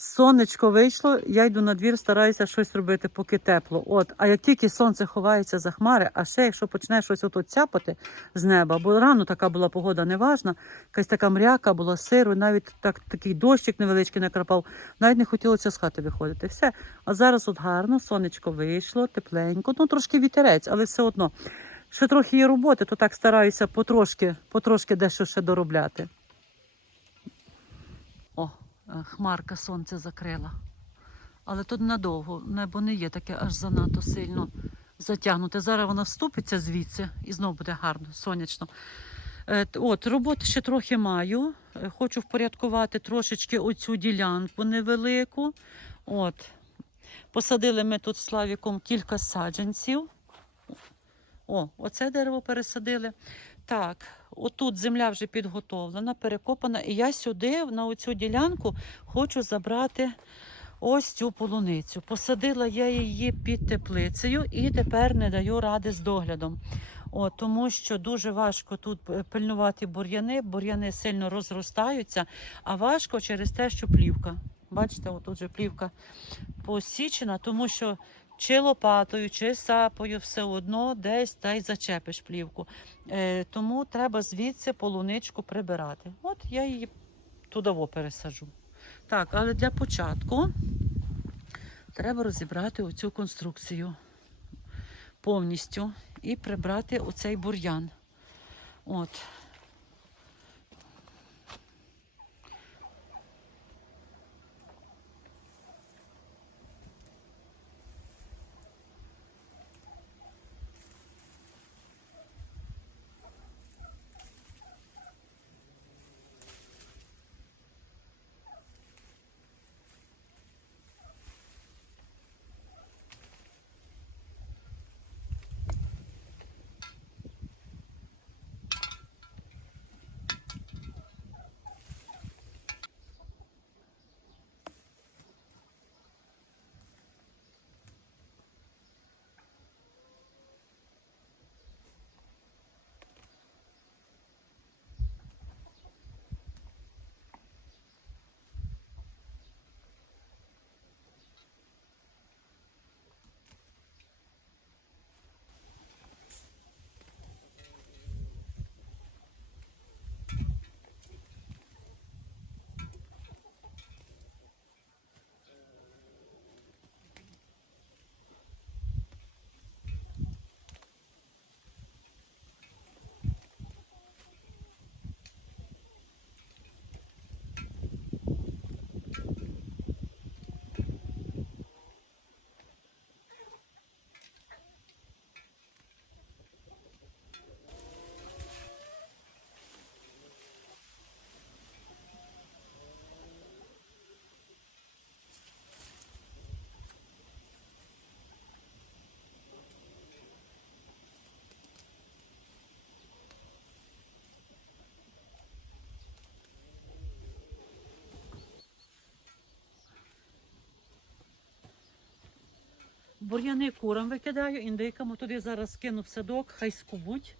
Сонечко вийшло, я йду на двір, стараюся щось робити, поки тепло. От, а як тільки сонце ховається за хмари, а ще якщо почне щось отут цяпати з неба, бо рано така була погода неважна, якась така мряка була сиру, навіть так, такий дощик невеличкий накрапав, навіть не хотілося з хати виходити. Все. А зараз от гарно, сонечко вийшло, тепленько, ну трошки вітерець, але все одно. Ще трохи є роботи, то так стараюся потрошки, потрошки дещо ще доробляти. Е, хмарка сонце закрила. Але тут надовго, небо не є таке аж занадто сильно затягнуте. Зараз вона вступиться звідси і знову буде гарно, сонячно. Е, От, роботи ще трохи маю. Е, Хочу впорядкувати трошечки оцю ділянку невелику. От. Посадили ми тут з Славіком кілька саджанців. О, оце дерево пересадили. Так, отут земля вже підготовлена, перекопана. І я сюди, на оцю ділянку, хочу забрати ось цю полуницю. Посадила я її під теплицею і тепер не даю ради з доглядом. О, тому що дуже важко тут пильнувати бур'яни, бур'яни сильно розростаються, а важко через те, що плівка. Бачите, отут же плівка посічена, тому що чи лопатою, чи сапою, все одно десь та й зачепиш плівку. Е, тому треба звідси полуничку прибирати. От я її туди пересажу. Так, але для початку треба розібрати оцю конструкцію повністю і прибрати оцей бур'ян. От. Бур'яни курам викидаю, індикам туди зараз кину в садок, хай скубуть.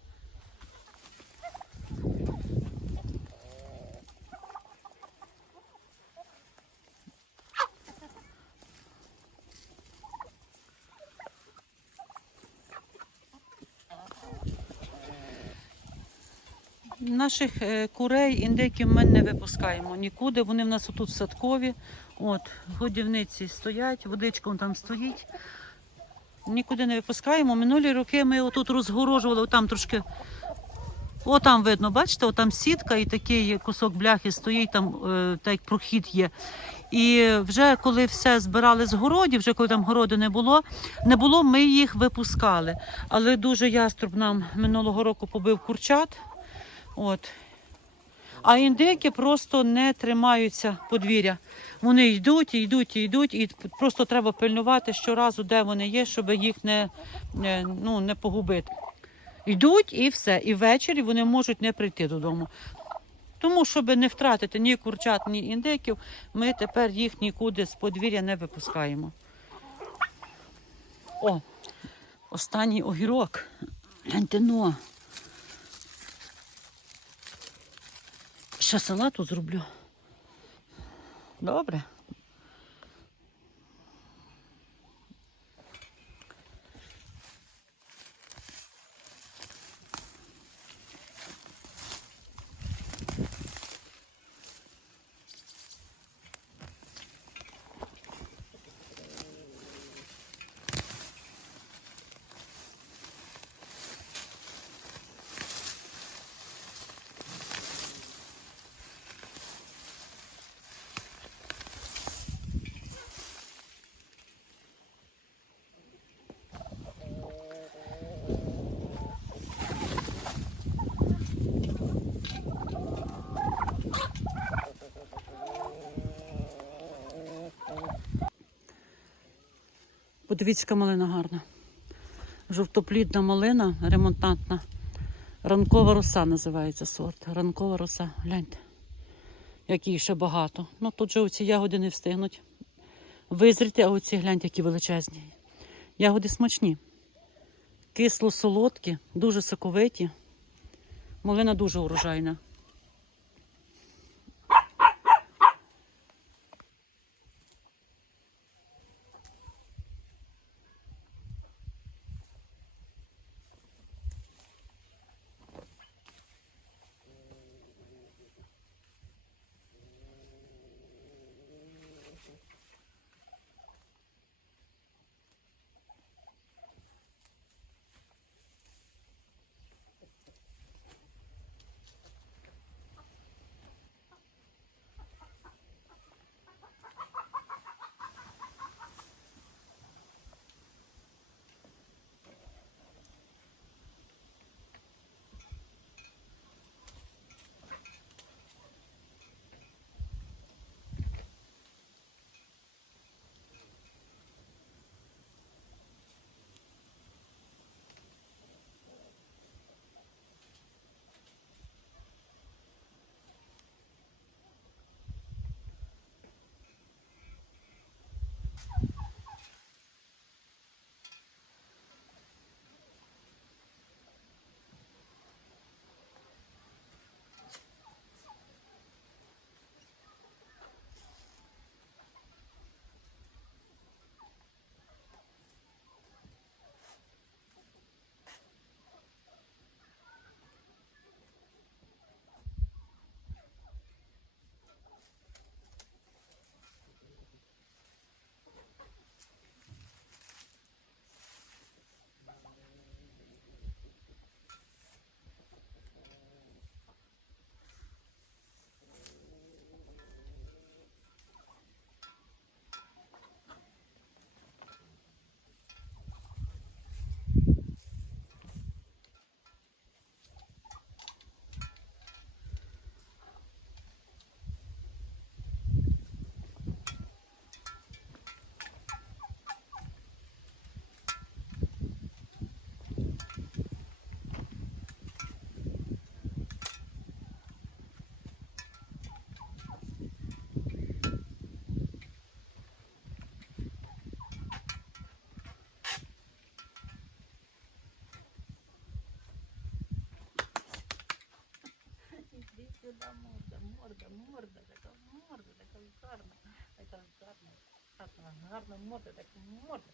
Наших е, курей, індиків ми не випускаємо нікуди. Вони в нас тут в садкові. От, годівниці стоять, водичка там стоїть. Нікуди не випускаємо. Минулі роки ми отут розгорожували, отам трошки. О, там видно, бачите, отам сітка і такий кусок бляхи стоїть, там е, так як прохід є. І вже коли все збирали з городів, вже коли там городи не було, не було, ми їх випускали. Але дуже яструб нам минулого року побив курчат. От. А індики просто не тримаються подвір'я. Вони йдуть, йдуть, йдуть, і просто треба пильнувати щоразу, де вони є, щоб їх не, не, ну, не погубити. Йдуть і все. І ввечері вони можуть не прийти додому. Тому, щоб не втратити ні курчат, ні індиків, ми тепер їх нікуди з подвір'я не випускаємо. О, останній огірок. Гляньте, ну. Ще салату зроблю. Добре. Подивіться, яка малина гарна. Жовтоплідна малина, ремонтантна. Ранкова роса називається сорт. Ранкова роса. Гляньте. Як її ще багато. Ну тут же оці ягоди не встигнуть визріти, а оці гляньте, які величезні. Ягоди смачні. Кисло-солодкі, дуже соковиті. Малина дуже урожайна. ಮೂರ್ದ ಮೂರ್ದ ಮೂರ್ದ ಮೂರ್ದ ಕಲ್ಕಾರ್ನ ಕಲ್ಕಾರ್ನ ಮೂರ್ದ ಮೂರ್ದ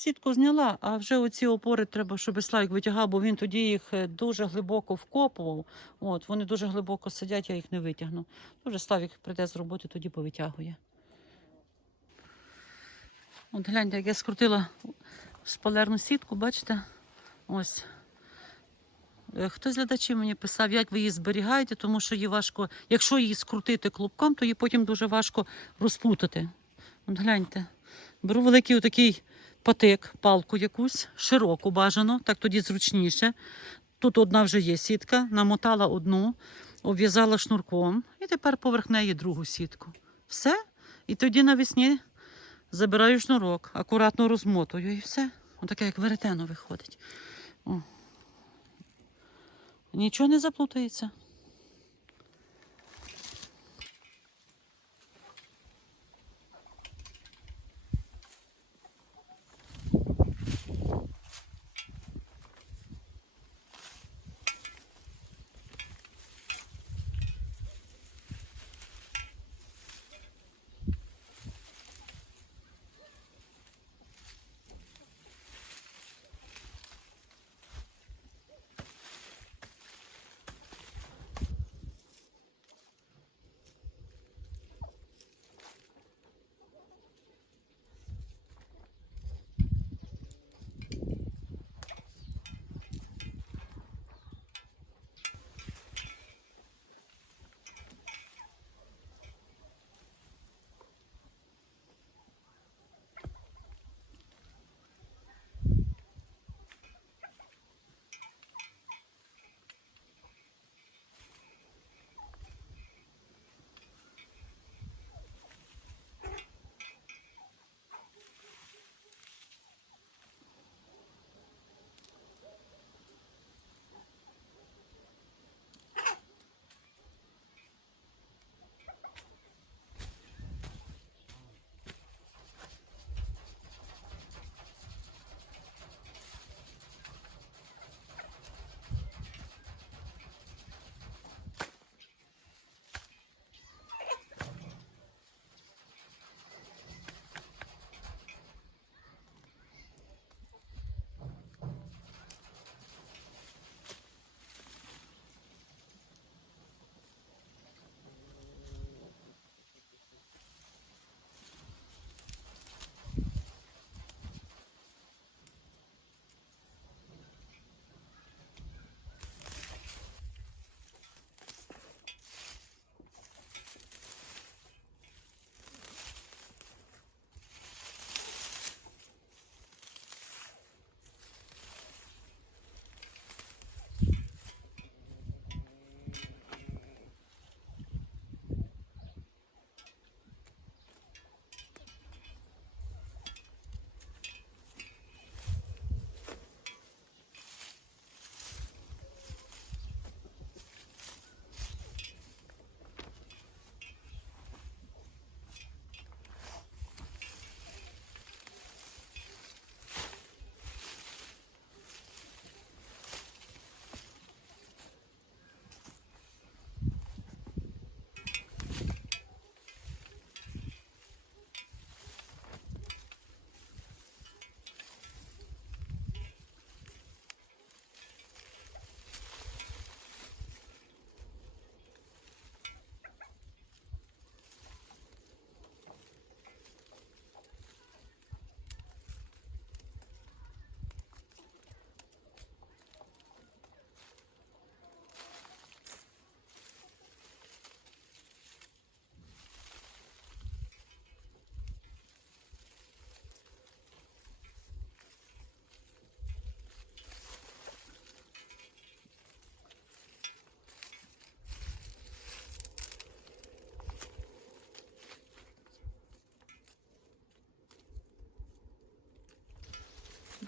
сітку зняла, а вже оці опори треба, щоб Славік витягав, бо він тоді їх е, дуже глибоко вкопував. От, вони дуже глибоко сидять, я їх не витягну. Вже Славік прийде з роботи, тоді повитягує. От гляньте, як я скрутила шпалерну сітку, бачите? Ось. Е, Хтось з глядачів мені писав, як ви її зберігаєте, тому що її важко, якщо її скрутити клубком, то її потім дуже важко розплутати. От гляньте. Беру великий отакий патик, палку якусь, широку бажано, так тоді зручніше. Тут одна вже є сітка, намотала одну, обв'язала шнурком і тепер поверх неї другу сітку. Все. І тоді навесні забираю шнурок, акуратно розмотую і все. Отаке, як веретено виходить. О. Нічого не заплутається.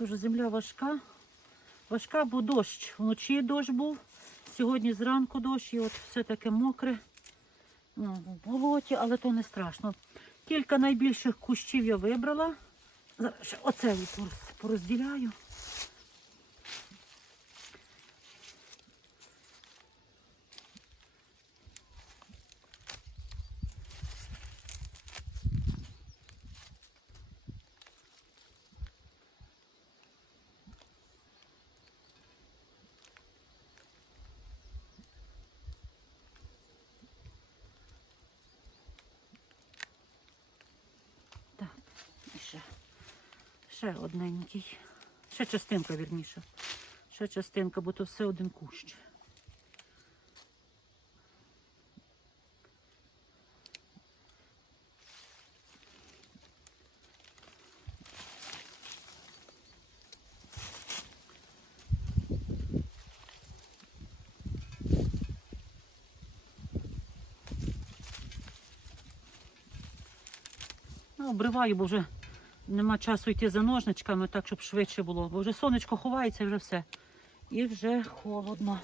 Дуже земля важка. Важка, бо дощ. Вночі дощ був. Сьогодні зранку дощ і от все таке мокре. Ну, в болоті, але то не страшно. Кілька найбільших кущів я вибрала. Оце порозділяю. Ще одненький. Ще частинка, вірніше. Ще частинка, бо то все один кущ. Ну, обриваю, бо вже нема часу йти за ножничками, так, щоб швидше було. Бо вже сонечко ховається вже все. І вже холодно.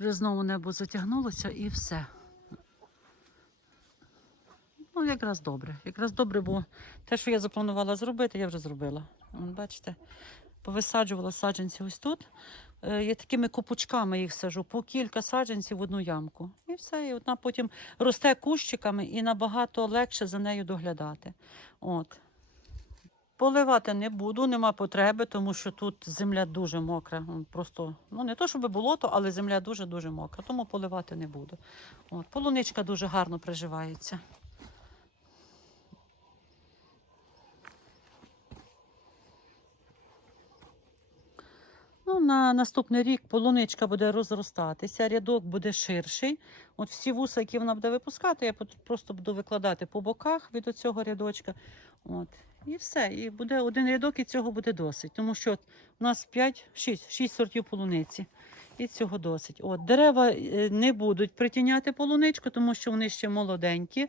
Вже знову небо затягнулося і все. Ну, якраз добре. Якраз добре, бо те, що я запланувала зробити, я вже зробила. Бачите, повисаджувала саджанці ось тут. Е, Я такими копучками їх сажу, по кілька саджанців в одну ямку. І все. І вона потім росте кущиками і набагато легше за нею доглядати. От. Поливати не буду, нема потреби, тому що тут земля дуже мокра. Просто, ну не то, щоб болото, але земля дуже-дуже мокра, тому поливати не буду. От, полуничка дуже гарно приживається. Ну, на наступний рік полуничка буде розростатися, рядок буде ширший. От всі вуса, які вона буде випускати, я просто буду викладати по боках від цього рядочка. От. І все. І буде один рядок, і цього буде досить. Тому що у нас 5, 6, 6 сортів полуниці. І цього досить. От, дерева е, не будуть притіняти полуничку, тому що вони ще молоденькі.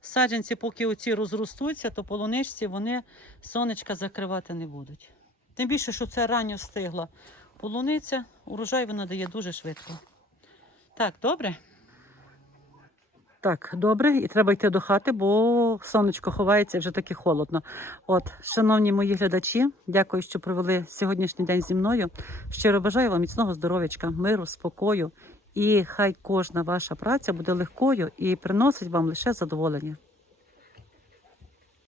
Саджанці, поки оці розростуться, то полуничці вони сонечка закривати не будуть. Тим більше, що це ранньо стигла полуниця, урожай вона дає дуже швидко. Так, добре? Так, добре, і треба йти до хати, бо сонечко ховається і вже таки холодно. От, шановні мої глядачі, дякую, що провели сьогоднішній день зі мною. Щиро бажаю вам міцного здоров'ячка, миру, спокою. І хай кожна ваша праця буде легкою і приносить вам лише задоволення.